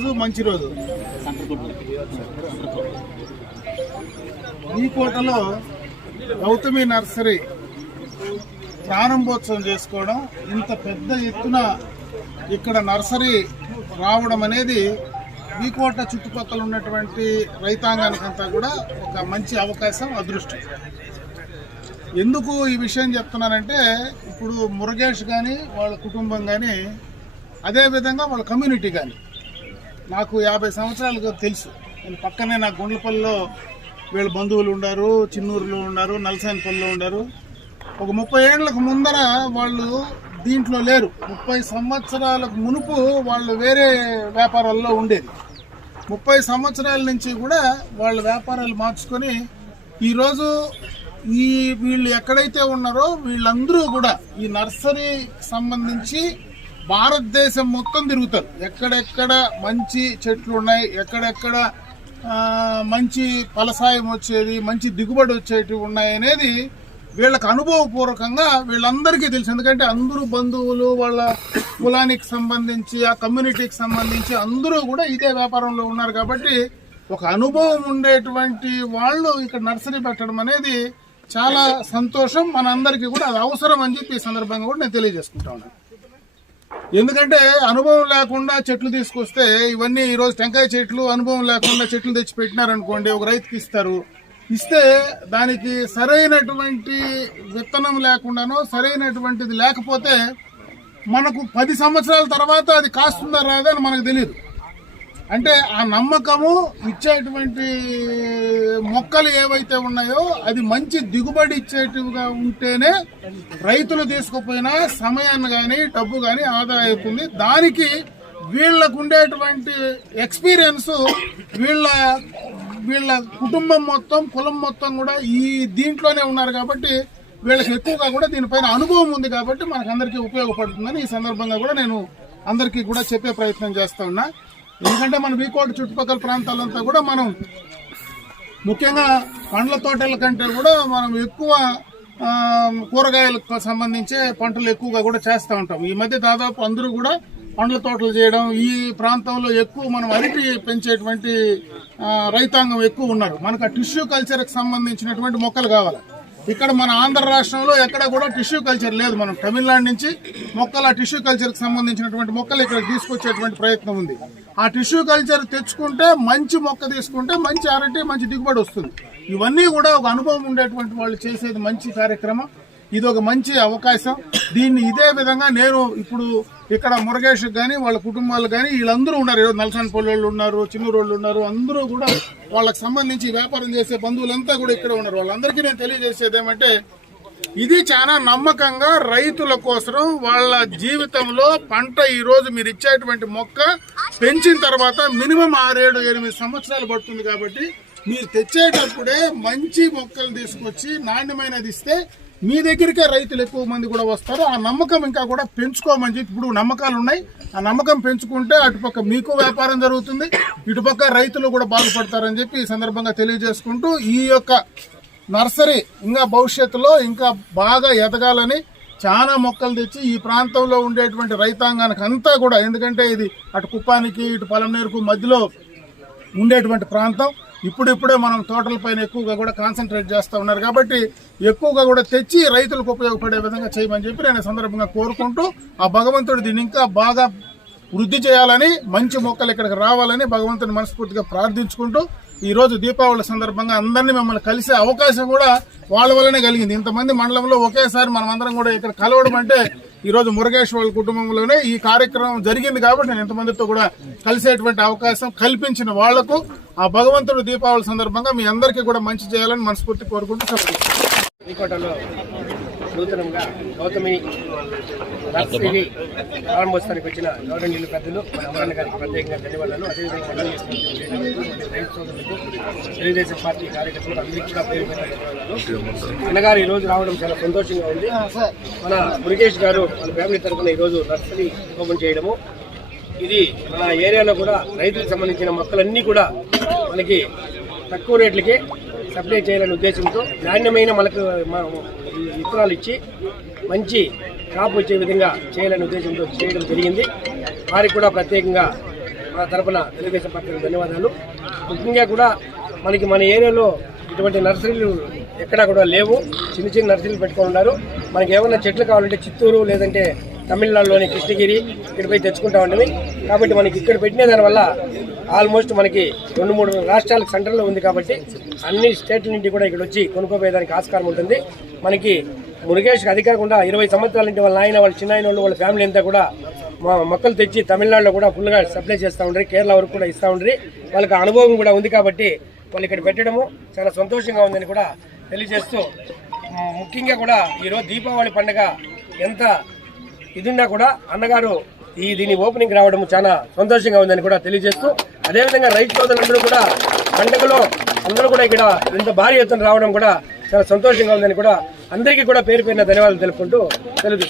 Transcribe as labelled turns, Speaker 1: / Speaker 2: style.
Speaker 1: రోజు మంచి రోజు. ఈ కోటలో గౌతమి నర్సరీ ప్రారంభోత్సవం చేసుకోవడం ఇంత పెద్ద ఎత్తున ఇక్కడ నర్సరీ రావడం అనేది కోట చుట్టుపక్కల ఉన్నటువంటి రైతాంగానికంతా కూడా ఒక మంచి అవకాశం అదృష్టం. ఎందుకు ఈ విషయం చెప్తున్నానంటే ఇప్పుడు మురుగేష్ కానీ వాళ్ళ కుటుంబం కానీ అదేవిధంగా వాళ్ళ కమ్యూనిటీ కానీ నాకు యాభై సంవత్సరాలుగా తెలుసు. నేను పక్కనే నా గుండ్లపల్లిలో వీళ్ళ బంధువులు ఉండారు చిన్నూరులో ఉన్నారు నలసానిపల్లిలో ఉండారు. ఒక ముప్పై ఏళ్ళకు ముందర వాళ్ళు దీంట్లో లేరు. ముప్పై సంవత్సరాలకు మునుపు వాళ్ళు వేరే వ్యాపారాల్లో ఉండేది. ముప్పై సంవత్సరాల నుంచి కూడా వాళ్ళ వ్యాపారాలు మార్చుకొని ఈరోజు ఈ వీళ్ళు ఎక్కడైతే ఉన్నారో వీళ్ళందరూ కూడా ఈ నర్సరీ సంబంధించి భారతదేశం మొత్తం తిరుగుతారు. ఎక్కడెక్కడ మంచి చెట్లు ఉన్నాయి ఎక్కడెక్కడ మంచి ఫలసాయం వచ్చేది మంచి దిగుబడి వచ్చేటివి ఉన్నాయి అనేది వీళ్ళకి అనుభవపూర్వకంగా వీళ్ళందరికీ తెలుసు. ఎందుకంటే అందరూ బంధువులు వాళ్ళ కులానికి సంబంధించి ఆ కమ్యూనిటీకి సంబంధించి అందరూ కూడా ఇదే వ్యాపారంలో ఉన్నారు కాబట్టి ఒక అనుభవం ఉండేటువంటి వాళ్ళు ఇక్కడ నర్సరీ పెట్టడం అనేది చాలా సంతోషం. మనందరికీ కూడా అది అవసరం అని చెప్పి ఈ సందర్భంగా కూడా నేను తెలియజేసుకుంటా ఉన్నాను. ఎందుకంటే అనుభవం లేకుండా చెట్లు తీసుకొస్తే ఇవన్నీ ఈరోజు టెంకాయ చెట్లు అనుభవం లేకుండా చెట్లు తెచ్చి పెట్టినారనుకోండి ఒక రైతుకి ఇస్తారు. ఇస్తే దానికి సరైనటువంటి విత్తనం లేకుండానో సరైనటువంటిది లేకపోతే మనకు పది సంవత్సరాల తర్వాత అది కాస్తుందా రాదా అని మనకు తెలియదు అంటే ఆ నమ్మకము ఇచ్చేటువంటి మొక్కలు ఏవైతే ఉన్నాయో అది మంచి దిగుబడి ఇచ్చేటివిగా ఉంటేనే రైతులు తీసుకుపోయినా సమయాన్ని కానీ డబ్బు కానీ ఆదా అవుతుంది. దానికి వీళ్ళకు ఉండేటువంటి ఎక్స్పీరియన్స్ వీళ్ళ వీళ్ళ కుటుంబం మొత్తం కులం మొత్తం కూడా ఈ దీంట్లోనే ఉన్నారు కాబట్టి వీళ్ళకి ఎక్కువగా కూడా దీనిపైన అనుభవం ఉంది కాబట్టి మనకు అందరికీ ఉపయోగపడుతుందని ఈ సందర్భంగా కూడా నేను అందరికీ కూడా చెప్పే ప్రయత్నం చేస్తా ఉన్నా. ఎందుకంటే మన వీకోట చుట్టుపక్కల ప్రాంతాలంతా కూడా మనం ముఖ్యంగా పండ్ల తోటల కంటే కూడా మనం ఎక్కువ కూరగాయలకు సంబంధించే పంటలు ఎక్కువగా కూడా చేస్తూ ఉంటాం. ఈ మధ్య దాదాపు అందరూ కూడా పండ్ల తోటలు చేయడం ఈ ప్రాంతంలో ఎక్కువ మనం అరటి పెంచేటువంటి రైతాంగం ఎక్కువ ఉన్నారు. మనకు ఆ టిష్యూ కల్చర్కి సంబంధించినటువంటి మొక్కలు కావాలి. ఇక్కడ మన ఆంధ్ర రాష్ట్రంలో ఎక్కడ కూడా టిష్యూ కల్చర్ లేదు మనం. తమిళనాడు నుంచి మొక్కల టిష్యూ కల్చర్కి సంబంధించినటువంటి మొక్కలు ఇక్కడ తీసుకొచ్చేటువంటి ప్రయత్నం ఉంది. ఆ టిష్యూ కల్చర్ తెచ్చుకుంటే మంచి మొక్క తీసుకుంటే మంచి అరటి మంచి దిగుబడి వస్తుంది. ఇవన్నీ కూడా ఒక అనుభవం ఉండేటువంటి వాళ్ళు చేసేది మంచి కార్యక్రమం. ఇది ఒక మంచి అవకాశం. దీన్ని ఇదే విధంగా నేను ఇప్పుడు ఇక్కడ మురగేష్ కానీ వాళ్ళ కుటుంబాలు కానీ వీళ్ళందరూ ఉన్నారు. ఈరోజు నలసానపల్లి వాళ్ళు ఉన్నారు చిన్నూరు ఉన్నారు. అందరూ కూడా వాళ్ళకి సంబంధించి వ్యాపారం చేసే బంధువులంతా కూడా ఇక్కడ ఉన్నారు. వాళ్ళందరికీ నేను తెలియజేసేది ఏమంటే ఇది చాలా నమ్మకంగా రైతుల కోసం వాళ్ళ జీవితంలో పంట ఈరోజు మీరు ఇచ్చేటువంటి మొక్క పెంచిన తర్వాత మినిమం ఆరేడు ఎనిమిది సంవత్సరాలు పడుతుంది కాబట్టి మీరు తెచ్చేటప్పుడే మంచి మొక్కలు తీసుకొచ్చి నాణ్యమైనది ఇస్తే మీ దగ్గరికే రైతులు ఎక్కువ మంది కూడా వస్తారు. ఆ నమ్మకం ఇంకా కూడా పెంచుకోమని చెప్పి ఇప్పుడు నమ్మకాలు ఉన్నాయి. ఆ నమ్మకం పెంచుకుంటే అటుపక్క మీకు వ్యాపారం జరుగుతుంది. ఇటుపక్క రైతులు కూడా బాగుపడతారని చెప్పి ఈ సందర్భంగా తెలియజేసుకుంటూ ఈ యొక్క నర్సరీ ఇంకా భవిష్యత్తులో ఇంకా బాగా ఎదగాలని చాలా మొక్కలు తెచ్చి ఈ ప్రాంతంలో ఉండేటువంటి రైతాంగానికి అంతా కూడా ఎందుకంటే ఇది అటు కుప్పానికి ఇటు పొలంనేరుకు మధ్యలో ఉండేటువంటి ప్రాంతం. ఇప్పుడిప్పుడే మనం తోటల పైన ఎక్కువగా కూడా కాన్సన్ట్రేట్ చేస్తూ ఉన్నారు కాబట్టి ఎక్కువగా కూడా తెచ్చి రైతులకు ఉపయోగపడే విధంగా చేయమని చెప్పి నేను సందర్భంగా కోరుకుంటూ ఆ భగవంతుడు దీన్ని ఇంకా బాగా వృద్ధి చేయాలని మంచి మొక్కలు ఇక్కడికి రావాలని భగవంతుని మనస్ఫూర్తిగా ప్రార్థించుకుంటూ ఈరోజు దీపావళి సందర్భంగా అందరినీ మిమ్మల్ని కలిసే అవకాశం కూడా వాళ్ళ వల్లనే కలిగింది. ఇంతమంది మండలంలో ఒకేసారి మనం అందరం కూడా ఇక్కడ కలవడం అంటే ఈరోజు రోజు మురుగేష్ వాళ్ళ కుటుంబంలోనే ఈ కార్యక్రమం జరిగింది కాబట్టి నేను ఇంతమందితో కూడా కలిసేటువంటి అవకాశం కల్పించిన వాళ్ళకు ఆ భగవంతుడు దీపావళి సందర్భంగా మీ అందరికీ కూడా మంచి చేయాలని మనస్ఫూర్తి కోరుకుంటూ సెలవు
Speaker 2: నూతనంగా గౌతమి నర్సరీ ప్రారంభోత్సవానికి వచ్చిన గౌరవనీయులు పెద్దలు మన అమరన్న గారికి ప్రత్యేకంగా ధన్యవాదాలు. అదేవిధంగా రైతు సోదరులకు తెలుగుదేశం పార్టీ కార్యకర్తలకు అందరికీ కూడా పేరు ధన్యవాదాలు. అన్నగారు ఈ రోజు రావడం చాలా సంతోషంగా ఉంది. మన మురుగేష్ గారు మన ఫ్యామిలీ తరఫున ఈ రోజు నర్సరీ ఓపెన్ చేయడము. ఇది మన ఏరియాలో కూడా రైతులకు సంబంధించిన మొక్కలన్నీ కూడా మనకి తక్కువ రేట్లకే సప్లై చేయాలనే ఉద్దేశంతో నాణ్యమైన మనకు విత్తనాలు ఇచ్చి మంచి క్రాప్ వచ్చే విధంగా చేయాలనే ఉద్దేశంతో చేయడం జరిగింది. వారికి కూడా ప్రత్యేకంగా తరపున తెలుగుదేశం పార్టీకి ధన్యవాదాలు. ముఖ్యంగా కూడా మనకి మన ఏరియాలో ఇటువంటి నర్సరీలు ఎక్కడా కూడా లేవు. చిన్న చిన్న నర్సరీలు పెట్టుకొని ఉన్నారు. మనకి ఏమైనా చెట్లు కావాలంటే చిత్తూరు లేదంటే తమిళనాడులోని కృష్ణగిరి ఇక్కడ పోయి తెచ్చుకుంటా ఉండేవి. కాబట్టి మనకి ఇక్కడ పెట్టిన దానివల్ల ఆల్మోస్ట్ మనకి రెండు మూడు రాష్ట్రాలకు సెంటర్లో ఉంది కాబట్టి అన్ని స్టేట్ల నుండి కూడా ఇక్కడ వచ్చి కొనుక్కోపోయేదానికి ఆస్కారం ఉంటుంది. మనకి మురుగేష్ అది కాకుండా ఇరవై సంవత్సరాల నుండి వాళ్ళ నాయన వాళ్ళ చిన్న వాళ్ళు వాళ్ళ ఫ్యామిలీ అంతా కూడా మా మొక్కలు తెచ్చి తమిళనాడులో కూడా ఫుల్గా సప్లై చేస్తూ ఉండ్రి కేరళ వరకు కూడా ఇస్తూ ఉండ్రి. వాళ్ళకి అనుభవం కూడా ఉంది కాబట్టి వాళ్ళు ఇక్కడ పెట్టడము చాలా సంతోషంగా ఉందని కూడా తెలియజేస్తూ ముఖ్యంగా కూడా ఈరోజు దీపావళి పండుగ ఎంత ఇదిన్నా కూడా అన్నగారు ఈ దీని ఓపెనింగ్ రావడం చాలా సంతోషంగా ఉందని కూడా తెలియజేస్తూ అదేవిధంగా రైతు సోదరులందరూ కూడా పండుగలో అందరూ కూడా ఇక్కడ ఇంత భారీ ఎత్తున రావడం కూడా చాలా సంతోషంగా ఉందని కూడా అందరికీ కూడా పేరు పేరిన ధన్యవాదాలు తెలుపుకుంటూ తెలుగు